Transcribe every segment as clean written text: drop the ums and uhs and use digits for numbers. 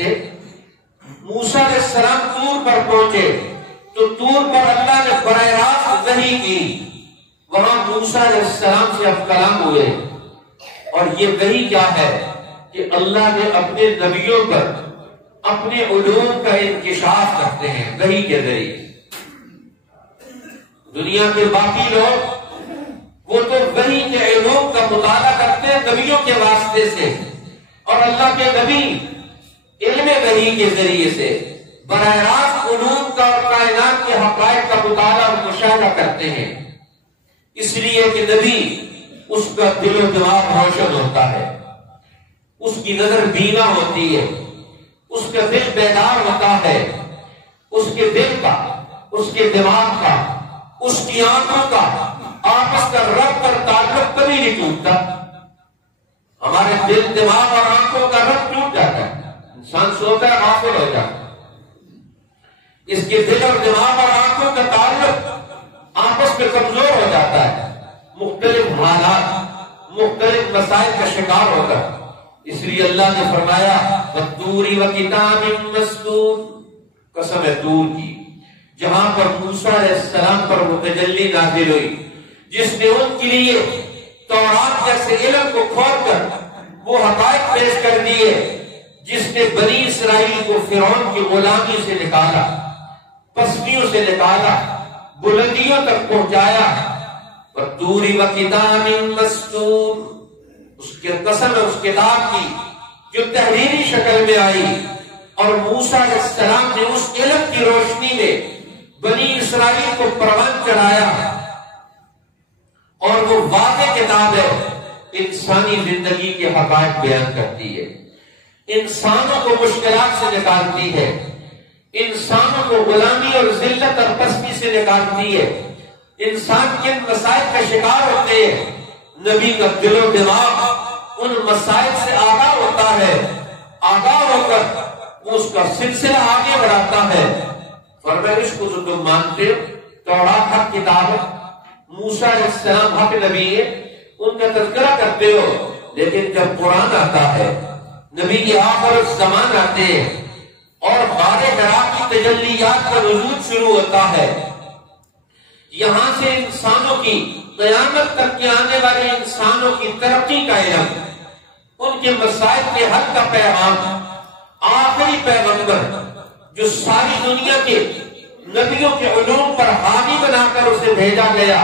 تھے، موسیٰ علیہ السلام طور پر پہنچے تو طور پر اللہ نے براہ راست وحی کی، وہاں موسیٰ علیہ السلام سے اب کلام ہوئے۔ اور یہ وحی کیا ہے کہ اللہ نے اپنے نبیوں پر اپنے علوم کا انکشاف کرتے ہیں وحی کے ذریعے۔ دنیا کے باقی لوگ وہ تو وحی کے علوم کا مطالعہ کرتے ہیں نبیوں کے واسطے سے، اور اللہ کے نبی علم وحی کے ذریعے سے براہ راست علوم کا اور کائنات کے حقائق کا مطالعہ اور مشاہدہ کرتے ہیں، اس لیے کہ نبی اس کا دل و دماغ روشن ہوتا ہے، اس کی نظر بینا ہوتی ہے، اس کا دل بیدار ہوتا ہے، اس کے دل کا، اس کے دماغ کا، اس کی آنکھوں کا آپس کا ربط اور تعلق کبھی نہیں ٹوٹتا۔ ہمارے دل، دماغ اور آنکھوں کا ربط ٹوٹ جاتا ہے، انسان سوتا ہے غافل ہو جاتا ہے۔ اس کے دل اور دماغ اور آنکھوں کا تعلق آپس میں کمزور ہو جاتا ہے، مختلف حالات، مختلف مسائل کا شکار ہوتا ہے۔ اس لیے اللہ نے فرمایا وَالطُّورِ وَكِتَابٍ مَّسْطُورٍ، قسم ہے طور کی، جہاں پر موسیٰ علیہ السلام پر وہ تجلی نازل ہوئی جس نے ان کے لیے تورات جیسے علم کو کھول کر وہ حقائق پیش کر دیے، جس نے بنی اسرائیل کو فرعون کی غلامی سے نکالا، پستیوں سے نکالا، بلندیوں تک پہنچایا۔ وَالطُّورِ وَكِتَابٍ مَّسْطُورٍ، اس کے قسم ہے اس کتاب کی جو تحریری شکل میں آئی، اور موسیٰ علیہ السلام نے اس علم کی روشنی میں بنی اسرائیل کو پروان چڑھایا، اور وہ واضح کتاب ہے، انسانی زندگی کے حقائق بیان کرتی ہے، انسانوں کو مشکلات سے نکالتی ہے، انسانوں کو غلامی اور ذلت اور پستی سے نکالتی ہے، انسان کن مسائل کا شکار ہوتے ہیں، نبی کا دل و دماغ ان مسائل سے آگاہ ہوتا ہے، آگاہ ہو کر وہ اس کا سلسلہ آگے بڑھاتا ہے۔ فرمایا اس کو جو تم مانتے ہو، تورات حق کتاب ہے، موسیٰ علیہ السلام حق نبی ہے، ان کا تذکرہ کرتے ہو، لیکن جب قرآن آتا ہے، نبی کے آخر الزمان آتے ہیں اور غار حرا کی تجلیات کا نزول شروع ہوتا ہے، یہاں سے انسانوں کی قیامت تک کے آنے والے انسانوں کی ترقی کا علم، ان کے مسائل کے حل کا پیغام، آخری پیغمبر جو ساری دنیا کے نبیوں کے علوم پر حامی بنا کر اسے بھیجا گیا،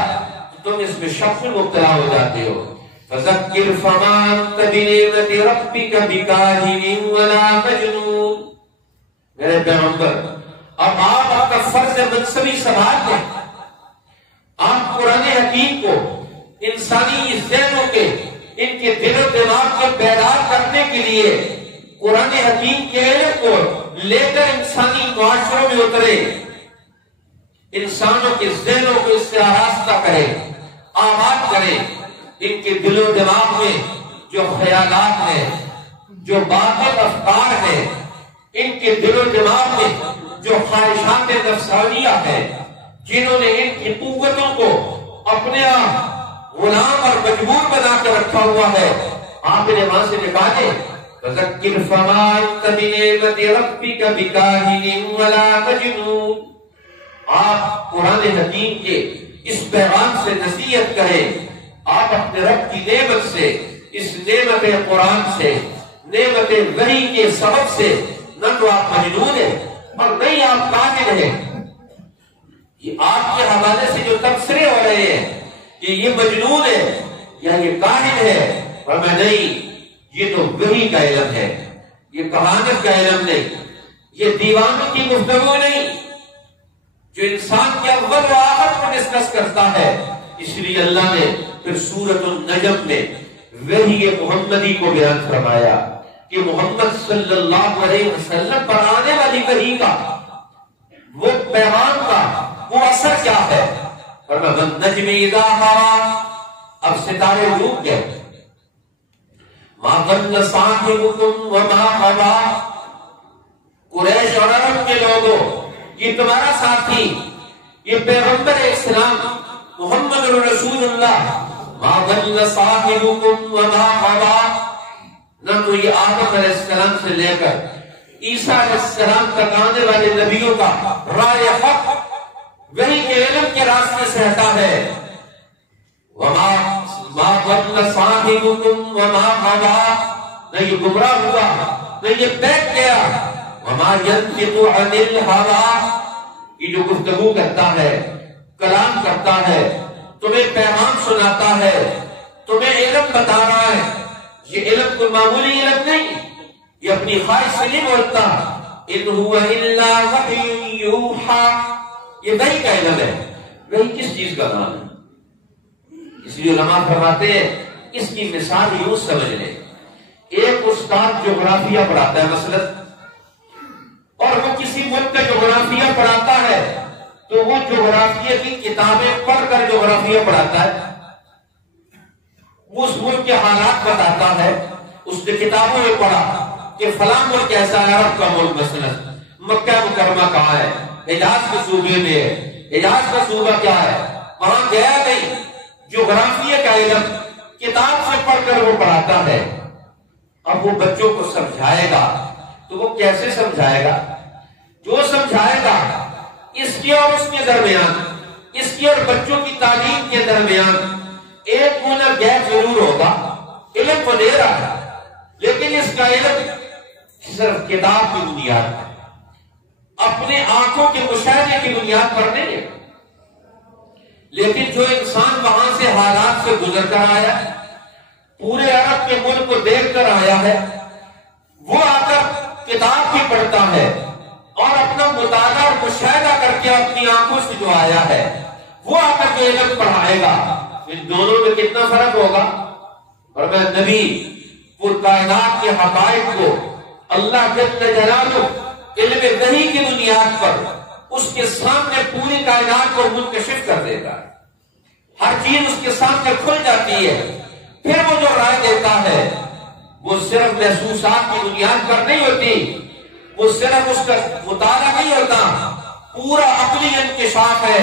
تم اس میں شک میں مبتلا ہو جاتے ہو۔ فَذَكِّرْ فَمَا أَنْتَ بِنِعْمَةِ رَبِّكَ بِكَاهِنٍ وَلَا مَجْنُونٍ، میرے پیغمبر اب آپ اپنا فرض منصبی سنبھال لیں، آپ قرآن حکیم کو انسانی ذہنوں کے، ان کے دل و دماغ کو بیدار کرنے کے لیے قرآن حکیم کے علم کو لے کر انسانی معاشروں میں اترے، انسانوں کے ذہنوں کو اس سے آراستہ کرے، آباد کرے، ان کے دل و دماغ میں جو خیالات ہیں، جو باطل افکار ہیں، ان کے دل و دماغ میں جو خواہشات نفسانیہ ہیں، جنہوں نے ان کی قوتوں کو اپنے آپ غلام اور مجبور بنا کر رکھا ہوا ہے، آپ انہیں وہاں سے نکالے۔ فَذَكِّرْ فَمَا أَنْتَ بِنِعْمَةِ رَبِّكَ بِكَاهِنٍ وَلَا مَجْنُونٍ، آپ قرآن حکیم کے اس پیغام سے نصیحت کریں، آپ اپنے رب کی نعمت سے، اس نعمت قرآن سے، نعمت وحی کے سبب سے نہ تو آپ مجنون ہیں اور نہیں آپ کامل ہیں۔ یہ آپ کے حوالے سے جو تبصرے ہو رہے ہیں کہ یہ مجنون ہے یا یہ کاہن ہے، اور میں نہیں، یہ تو وحی کا علم ہے، یہ کہانت کا علم نہیں، یہ دیوانوں کی گفتگو نہیں جو انسان کے اول و آخر کو ڈسکس کرتا ہے۔ اس لیے اللہ نے پھر سورۃ النجم میں وحی محمدی کو بیان فرمایا کہ محمد صلی اللہ علیہ وسلم پر آنے والی وحی کا وہ پیغام کا وہ اثر کیا ہے۔ فرمایا وَالنَّجْمِ إِذَا هَوَىٰ، اب ستارے ڈوب گئے، مَا ضَلَّ صَاحِبُكُمْ وَمَا غَوَىٰ، قریش اور عرب کے لوگوں، یہ تمہارا ساتھی، یہ پیغمبر اسلام محمد رسول اللہ، مَا ضَلَّ صَاحِبُكُمْ وَمَا غَوَىٰ، نہ تو یہ آدم علیہ السلام سے لے کر عیسیٰ علیہ السلام تک آنے والے نبیوں کا رائے حق وہی کے علم کے راستے سے ہٹا ہے. وَمَا ضَلَّ صَاحِبُكُمْ وَمَا غَوَىٰ، نہ یہ گمراہ ہوا نہ یہ بیٹھ گیا. وَمَا يَنطِقُ عَنِ الْهَوَىٰ، یہ جو گفتگو کرتا ہے، کلام کرتا ہے، تمہیں پیغام سناتا ہے، تمہیں علم بتا رہا ہے، یہ علم کوئی معمولی علم نہیں، یہ اپنی خواہش سے نہیں بولتا. ان هو الا وحی یوحیٰ، یہ وحی کا علم ہے. وحی کس چیز کا نام ہے؟ اس لیے علماء فرماتے ہیں اس کی مثال یوں سمجھ لیں. ایک استاد جغرافیہ پڑھاتا ہے مثلا، اور وہ کسی ملک کا جغرافیہ پڑھاتا ہے تو وہ جغرافیہ کی کتابیں پڑھ کر جغرافیہ پڑھاتا ہے. اس ملک کے حالات بتاتا ہے. اس نے کتابوں میں پڑھا کہ فلاں ملک ایسا ہے، عرب کا ملک مثلا مکہ مکرمہ کہاں ہے، حجاز کے صوبے میں ہے، حجاز کا صوبہ کیا ہے، وہاں گیا نہیں. جغرافیہ کا علم کتاب سے پڑھ کر وہ پڑھاتا ہے. اب وہ بچوں کو سمجھائے گا تو وہ کیسے سمجھائے گا؟ جو سمجھائے گا اس کی اور اس کے درمیان، اس کی اور بچوں کی تعلیم کے درمیان ایک گنا گیپ ضرور ہوگا. علم کو دے رہا ہے لیکن اس کا علم صرف کتاب کی بنیاد پر، اپنے آنکھوں کے مشاہدے کی بنیاد پر نہیں ہے. لیکن جو انسان وہاں سے حالات سے گزر کر آیا، پورے عرب کے ملک کو دیکھ کر آیا ہے، وہ آ کر کتاب بھی پڑھتا ہے اور اپنا مطالعہ اور مشاہدہ کر کے اپنی آنکھوں سے جو آیا ہے وہ آ کر کے علم پڑھائے گا. ان دونوں میں کتنا فرق ہوگا؟ اور میں نبی پور کائنات کے حقائق کو اللہ جل جلالہ علم وحی کی بنیاد پر اس کے سامنے پوری کائنات کو منکشف کر دے گا. ہر چیز اس کے سامنے کھل جاتی ہے. پھر وہ جو رائے دیتا ہے وہ صرف محسوسات کی بنیاد پر نہیں ہوتی، وہ صرف اس کا مطالعہ نہیں ہوتا، پورا عقلی انکشاف ہے.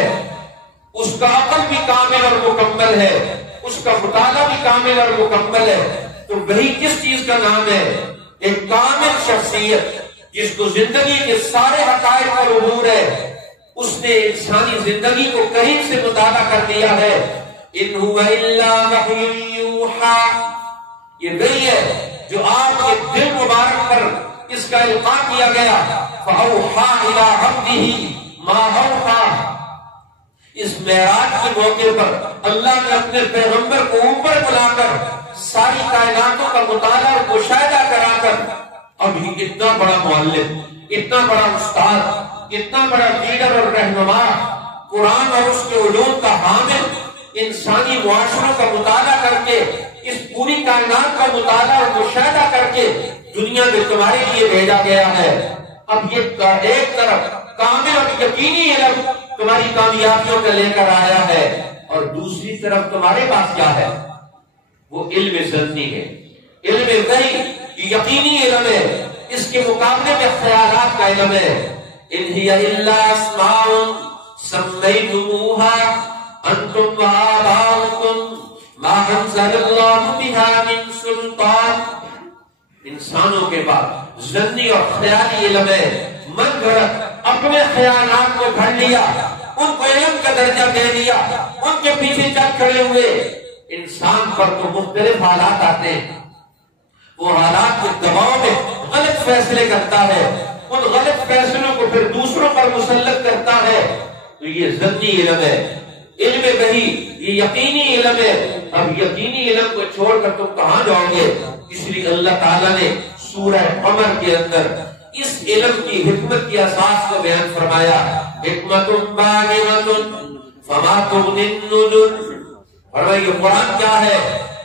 اس کا عقل بھی کامل اور مکمل ہے، اس کا مطالعہ بھی کامل اور مکمل ہے. تو وہی کس چیز کا نام ہے؟ ایک کامل شخصیت جس کو زندگی کے سارے حقائق پر عبور ہے. اس نے انسانی زندگی کو قریب سے مطالعہ کر دیا ہے. ان هو الا وحی یوحیٰ، یہ وہی ہے جو آپ کے دل مبارک پر اس کا القاء کیا گیا. فاوحیٰ الی عبدہ ما اوحیٰ، اس معراج کے موقع پر اللہ نے اپنے پیغمبر کو اوپر بلا کر ساری کائناتوں کا مطالعہ اور مشاہدہ کرا کر ابھی اتنا بڑا معلم، اتنا بڑا استاد، اتنا بڑا لیڈر اور رہنما، قرآن اور اس کے علوم کا حامل، انسانی معاشروں کا مطالعہ کر کے اس پوری کائنات کا مطالعہ اور مشاہدہ کر کے دنیا میں تمہارے لیے بھیجا گیا ہے. اب یہ ایک طرف کامل اور یقینی علم تمہاری کامیابیوں کا لے کر آیا ہے، اور دوسری طرف تمہارے پاس کیا ہے؟ وہ علم ظنی ہے. علم وحی یقینی علم ہے، اس کے مقابلے میں خیالات کا علم ہے. ان ہی الا اسماء سمیتموها انتم وآباؤکم ما انزل اللہ بها من سلطان. انسانوں کے بعد ظنی اور خیالی علم ہے. من گھڑت اپنے خیالات کو گھڑ لیا، ان کو علم کا درجہ دے دیا، ان کے پیچھے چل کھڑے ہوئے. انسان پر تو مختلف حالات آتے ہیں، وہ حالات کے دباؤ میں غلط فیصلے کرتا ہے، ان غلط فیصلوں کو پھر دوسروں پر مسلط کرتا ہے. تو یہ ظنی علم ہے. علم وحی یہ یقینی علم ہے. اب یقینی علم کو چھوڑ کر تم کہاں جاؤ گے؟ اس لیے اللہ تعالیٰ نے سورہ قمر کے اندر اس علم کی حکمت کی اساس کو بیان فرمایا. حکمت بالغۃ فما تغنی النذر. اور یہ قرآن کیا ہے؟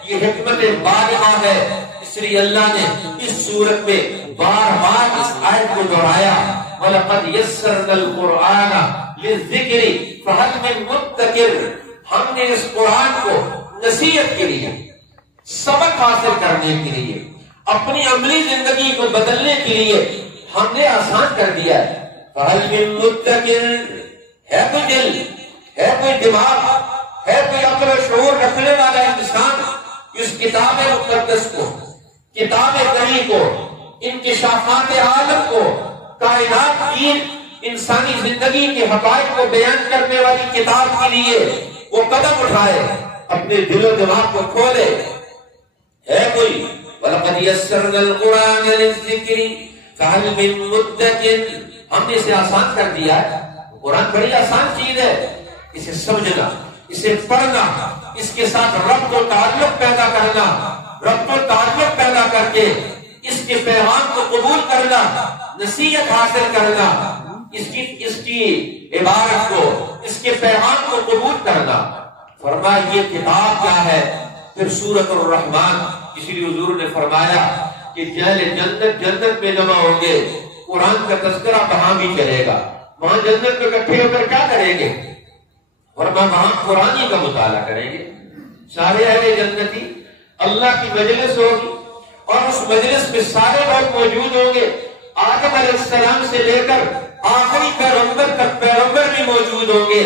یہ حکمت بالغہ ہے. اس لیے اللہ نے اس سورت میں بار بار اس آیت کو دہرایا. وَلَقَدْ يَسَّرْنَا الْقُرْآنَ لِلذِّكْرِ فَهَلْ مِن مُدَّكِرٍ. ہم نے اس قرآن کو نصیحت کے لیے، سبق حاصل کرنے کے لیے، اپنی عملی زندگی کو بدلنے کے لیے ہم نے آسان کر دیا ہے. فَهَلْ مِن مُدَّكِرٍ. ہے کوئی دل، ہے کوئی دماغ، ہے کوئی عقل و شعور رکھنے والا انسان اس کتاب مقدس کو، کتاب کری کو انکشافات عالم کو، کائنات کی انسانی زندگی کے حقائق کو بیان کرنے والی کتاب کے لیے وہ قدم اٹھائے، اپنے دل و دماغ کو کھولے. ہے کوئی وَلَقَدْ يَسَّرْنَا الْقُرْآنَ لِلذِّكْرِ فَهَلْ مِن مُدَّكِرٍ. ہم نے اسے آسان کر دیا ہے. قرآن بڑی آسان چیز ہے، اسے سمجھنا، اسے پڑھنا، اس کے ساتھ ربط و تعلق پیدا کرنا، ربط و تعلق پیدا کر کے اس کے پیغام کو قبول کرنا، نصیحت حاصل کرنا، اس کی عبارت کو، اس کے پیغام کو قبول کرنا. فرمایا یہ کتاب کیا ہے؟ پھر سورۃ الرحمن. اسی لیے حضور نے فرمایا کہ جنت میں جمع ہوں گے، قرآن کا تذکرہ وہاں بھی چلے گا. وہاں جنت میں اکٹھے ہو کر کیا کریں گے؟ ورنہ وہاں قرآن کا مطالعہ کریں گے. سارے اہل جنتی، اللہ کی مجلس ہوگی اور اس مجلس میں سارے لوگ موجود ہوں گے. آدم علیہ السلام سے لے کر آخری پیغمبر تک پیغمبر بھی موجود ہوں گے،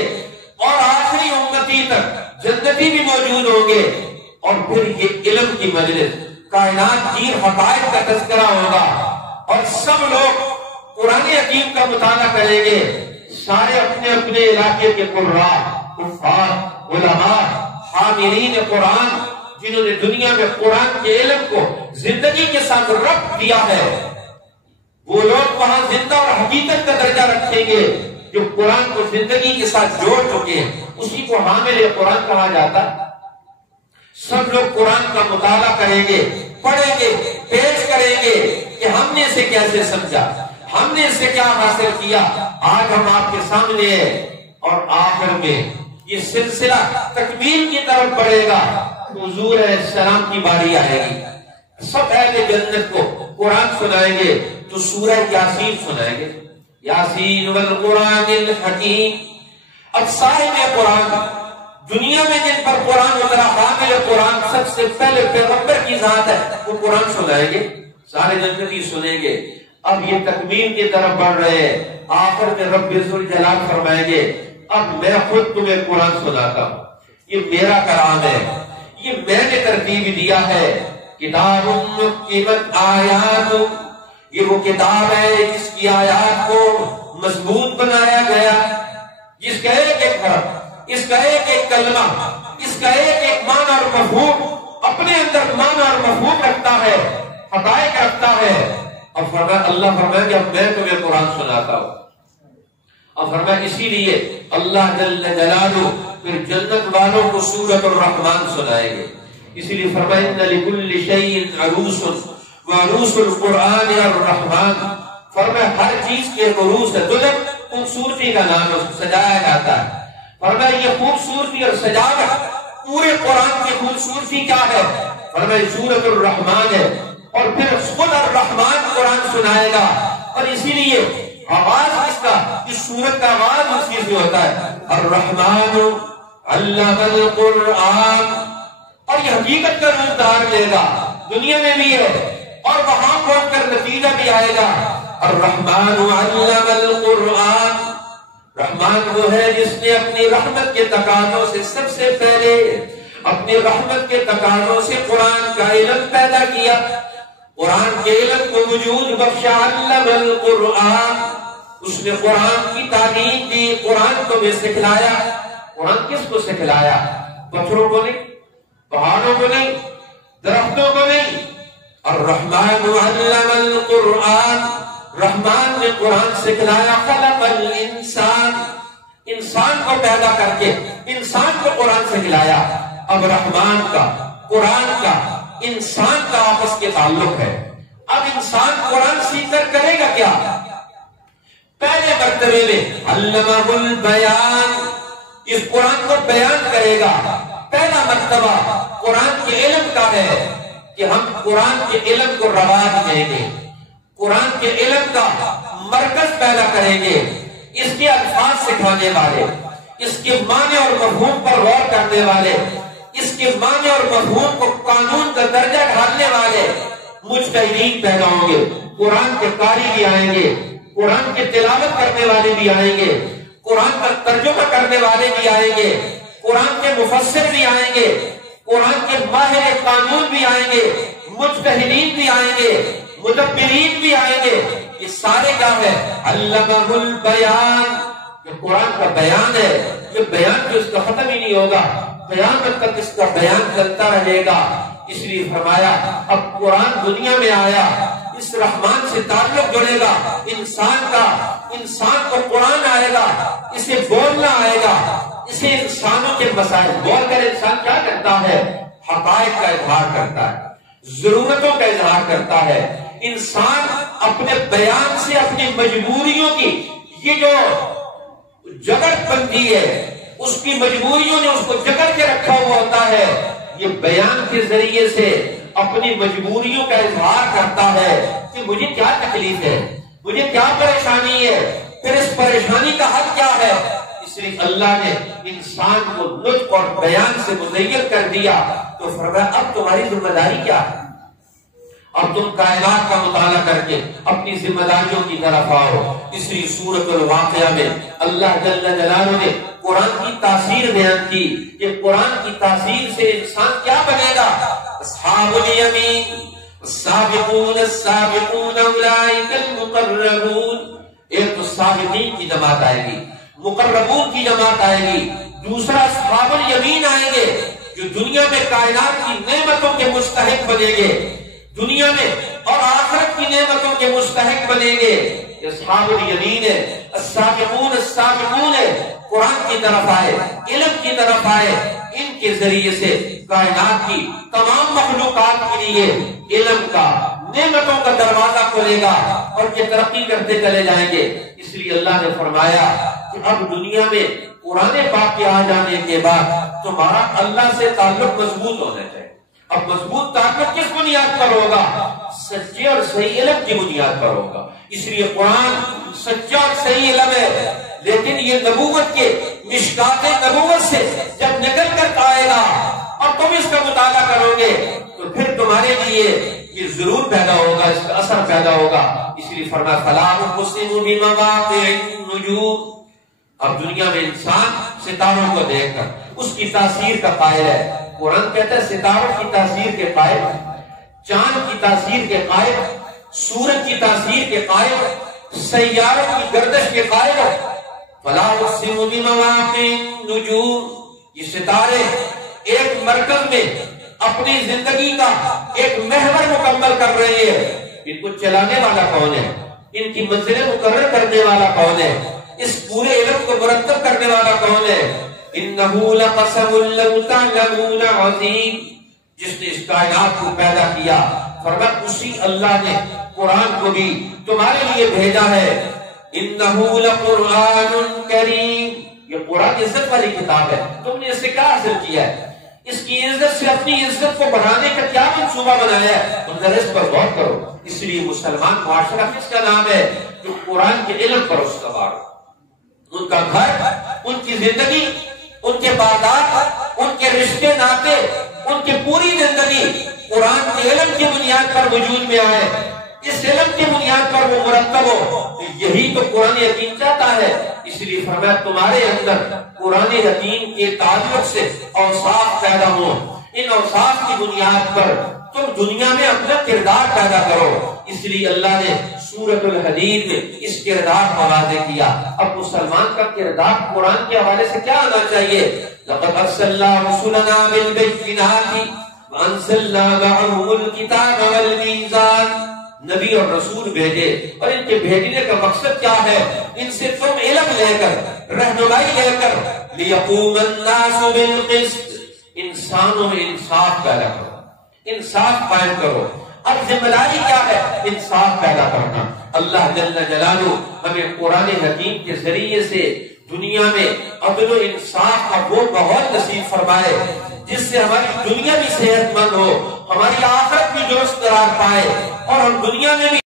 اور آخری امتی تک جنتی بھی موجود ہوں گے. اور پھر یہ علم کی مجلس، کائنات کی حقائق کا تذکرہ ہوگا اور سب لوگ قرآن حکیم کا مطالعہ کریں گے. سارے اپنے اپنے علاقے کے قراء، حفاظ، علماء، حاملین قرآن، جنہوں نے دنیا میں قرآن کے علم کو زندگی کے ساتھ ربط دیا ہے، وہ لوگ وہاں زندہ اور حقیقت کا درجہ رکھیں گے. جو قرآن کو زندگی کے ساتھ جوڑ چکے ہیں اسی کو حامل قرآن کہا جاتا. سب لوگ قرآن کا مطالعہ کریں گے، پڑھیں گے، پیش کریں گے کہ ہم نے اسے کیسے سمجھا، ہم نے اس سے کیا حاصل کیا. آج ہم آپ کے سامنے ہیں اور آخر میں یہ سلسلہ تکمیل کی طرف بڑھے گا. حضور علیہ السلام کی باری آئے گی، سب اہل جنت کو قرآن سنائیں گے تو سورہ یاسین سنائیں گے. یاسین والقرآن الحکیم. اب صاحب قرآن، دنیا میں جن پر قرآن اترا، حامل قرآن، سب سے پہلے پیغمبر کی ذات ہے، وہ قرآن سنائیں گے، سارے جنتی سنیں گے. اب یہ تکمیل کی طرف بڑھ رہے ہیں. آخر میں رب ذوالجلال فرمائیں گے اب میں خود تمہیں قرآن سناتا ہوں، یہ میرا کلام ہے، یہ میں نے ترتیب دیا ہے. کتاب محکمت آیات، یہ وہ کتاب ہے جس کی آیات کو مضبوط بنایا گیا، جس کا ایک ایک حرف، اس کا ایک ایک کلمہ، اس کا ایک ایک معنی اور مفہوم اپنے اندر معنی اور مفہوم رکھتا ہے، حقائق رکھتا ہے. اب فرمایا، اللہ فرمایا کہ اب میں تمہیں قرآن سناتا ہوں. اب فرمایا اسی لیے اللہ جل جلالہ پھر جنت والوں کو سورۃ الرحمن سنائیں گے. اسی لیے فرمایا ان لکل شیء عروس وعروس القرآن الرحمن. فرمایا ہر چیز کے عروس ہے، دلہن خوبصورتی کا نام ہے، اس کو سجایا جاتا ہے. فرمایا یہ خوبصورتی اور سجاوٹ پورے قرآن کی خوبصورتی کیا ہے؟ فرمایا سورۃ الرحمن ہے. اور پھر خود الرحمن قرآن سنائے گا. اور اسی لیے آواز اس کا، اس سورت کا آواز اسی سے ہوتا ہے، الرحمن علم القرآن. اور یہ حقیقت کا روپ دھار لے گا، دنیا میں بھی ہے اور وہاں پہنچ کر نتیجہ بھی آئے گا. الرحمن علم القرآن. رحمان وہ ہے جس نے اپنی رحمت کے تقاضوں سے سب سے پہلے اپنی رحمت کے تقاضوں سے قرآن کا علم پیدا کیا، قرآن کے علم کو وجود بخشا. علم القرآن، اس نے قرآن کی تعلیم دی، قرآن کو بھی سکھلایا. قرآن کس کو سکھلایا؟ پتھروں کو نہیں، پہاڑوں کو نہیں، درختوں کو نہیں. الرحمن علم القرآن، رحمان نے قرآن سکھلایا. خلق الانسان، انسان کو پیدا کر کے انسان کو قرآن سکھلایا. اب رحمان کا، قرآن کا، انسان کا آپس کے تعلق ہے. اب انسان قرآن سیکھ کر کرے گا کیا؟ پہلے مرتبے میں علمہ البیان، اس قرآن کو بیان کرے گا. پہلا مرتبہ قرآن کے علم کا ہے کہ ہم قرآن کے علم کو رواج دیں گے، قرآن کے علم کا مرکز پیدا کریں گے. اس کے الفاظ سکھانے والے، اس کے معنی اور مفہوم پر غور کرنے والے، اس کے معنی اور مفہوم کو قانون کا درجہ ڈھالنے والے مجتہدین پیدا ہوں گے. قرآن کے قاری بھی آئیں گے، قرآن کے تلاوت کرنے والے بھی آئیں گے، قرآن کا ترجمہ کرنے والے بھی آئیں گے، قرآن کے مفسر بھی آئیں گے، قرآن کے ماہر قانون بھی آئیں گے، مجتہدین بھی آئیں گے، مدبرین بھی آئیں گے. یہ سارے کیا ہے؟ علمہ البیان. یہ قرآن کا بیان ہے. یہ بیان جو اس کا ختم ہی نہیں ہوگا، قیامت تک اس کا بیان چلتا رہے گا. اس لیے فرمایا اب قرآن دنیا میں آیا، اس رحمان سے تعلق جڑے گا انسان کا. انسان کو قرآن آئے گا، اسے بولنا آئے گا، اسے انسانوں کے مسائل بول کر انسان کیا کرتا ہے؟ حقائق کا اظہار کرتا ہے، ضرورتوں کا اظہار کرتا ہے. انسان اپنے بیان سے اپنی مجبوریوں کی یہ جو جگڑ بندی ہے، اس کی مجبوریوں نے اس کو جگڑ کے رکھا ہوا ہوتا ہے. یہ بیان کے ذریعے سے اپنی مجبوریوں کا اظہار کرتا ہے کہ مجھے کیا تکلیف ہے، مجھے کیا پریشانی ہے، پھر اس پریشانی کا حل کیا ہے. اس لیے اللہ نے انسان کو نطق اور بیان سے مزین کر دیا. تو فرمایا اب تمہاری ذمہ داری کیا ہے؟ اب تم کائنات کا مطالعہ کر کے اپنی ذمہ داریوں کی طرف آؤ. اس لیے سورۃ الواقعہ میں اللہ جل جلالہ نے قرآن کی تاثیر بیان کی کہ قرآن کی تاثیر سے انسان کیا بنے گا. اصحاب الیمین السابقون السابقون اولئک المقربون. ایک تو سابقین کی جماعت آئے گی، مقربون کی جماعت آئے گی. دوسرا اصحاب الیمین آئیں گے جو دنیا میں کائنات کی نعمتوں کے مستحق بنیں گے، دنیا میں اور آخرت کی نعمتوں کے مستحق بنیں گے. اصحاب الیمین ہے، السابقون السابقون ہے، قرآن کی طرف آئے، علم کی طرف آئے. ان کے ذریعے سے کائنات کی تمام مخلوقات کے لیے علم کا، نعمتوں کا دروازہ کھلے گا اور یہ ترقی کرتے چلے جائیں گے. اس لیے اللہ نے فرمایا کہ اب دنیا میں قرآن پاک کے آ جانے کے بعد تمہارا اللہ سے تعلق مضبوط ہونا چاہیے. اب مضبوط تعلق کس بنیاد پر ہوگا؟ سچے اور صحیح علم کی بنیاد پر ہوگا. اس لیے قرآن سچا اور صحیح علم ہے، لیکن یہ نبوت کے مشکات نبوت سے جب نکل کر آئے گا اور تم اس کا مطالعہ کرو گے تو پھر تمہارے لیے یہ ضرور پیدا ہوگا، اس کا اثر پیدا ہوگا. اس لیے فرمایا فَلَا أُقْسِمُ بِمَوَاقِعِ النُّجُومِ. اب دنیا میں انسان ستاروں کو دیکھ کر اس کی تاثیر کا قائل ہے. قرآن کہتا ہے ستاروں کی تاثیر کے قائل، چاند کی تاثیر کے قائل، سورج کی تاثیر کے قائل، سیاروں کی گردش کے قائل. فَلَا أُقْسِمُ بِمَوَاقِعِ النُّجُومِ. یہ ستارے ایک مرکز میں اپنی زندگی کا ایک محور مکمل کر رہے ہیں. ان کو چلانے والا کون ہے؟ ان کی منزلیں مقرر کرنے والا کون ہے؟ اس پورے علم کو مرتب کرنے والا کون ہے؟ إِنَّهُ لَقَسَمٌ لَوْ تَعْلَمُونَ عَظِيمٌ. جس نے اس کائنات کو پیدا کیا، فرمایا اسی اللہ نے قرآن کو بھی تمہارے لیے بھیجا ہے. إِنَّهُ لَقُرْآنٌ كَرِيمٌ. یہ قرآن عزت والی کتاب ہے. تم نے اس سے کیا حاصل کیا ہے؟ اس کی عزت سے اپنی عزت کو بڑھانے کا کیا منصوبہ بنایا ہے؟ ان ذرا اس پر غور کرو. اس لیے مسلمان معاشرہ کس کا نام ہے؟ جو قرآن کے علم پر استوار ہو. ان کا گھر، ان کی زندگی، ان کے بادات، ان کے رشتے ناطے، ان کی پوری زندگی قرآن کے علم کی بنیاد پر وجود میں آئے، اس علم کی بنیاد پر وہ مرتب ہو. یہی تو قرآن حکیم چاہتا ہے. اس لیے فرمایا تمہارے اندر قرآن حکیم کے تعلق سے اوصاف پیدا ہو. ان اوصاف کی بنیاد پر تم دنیا میں اپنا کردار پیدا کرو. اس لیے اللہ نے سورۃ الحدید میں اس کردار کو واضح کیا. اب مسلمان کا کردار قرآن کے حوالے سے کیا آنا چاہیے؟ لقد ارسلنا رسلنا بالبينات وانزلنا معهم الكتاب والميزان. نبی اور رسول بھیجے، اور ان کے بھیجنے کا مقصد کیا ہے؟ ان سے تم علم لے کر، رہنمائی لے کر، لِيَقُومَ النَّاسُ بِالْقِسْطِ. انسانوں میں انصاف پیدا کرو، انصاف قائم کرو. اب ذمہ داری کیا ہے؟ انصاف پیدا کرنا. اللہ جل جلالہ ہمیں قرآن حکیم کے ذریعے سے دنیا میں عدل و انصاف کا وہ ماحول نصیب فرمائے جس سے ہماری دنیا بھی صحت مند ہو، ہماری آخرت بھی درست قرار پائے، اور ہم دنیا میں بھی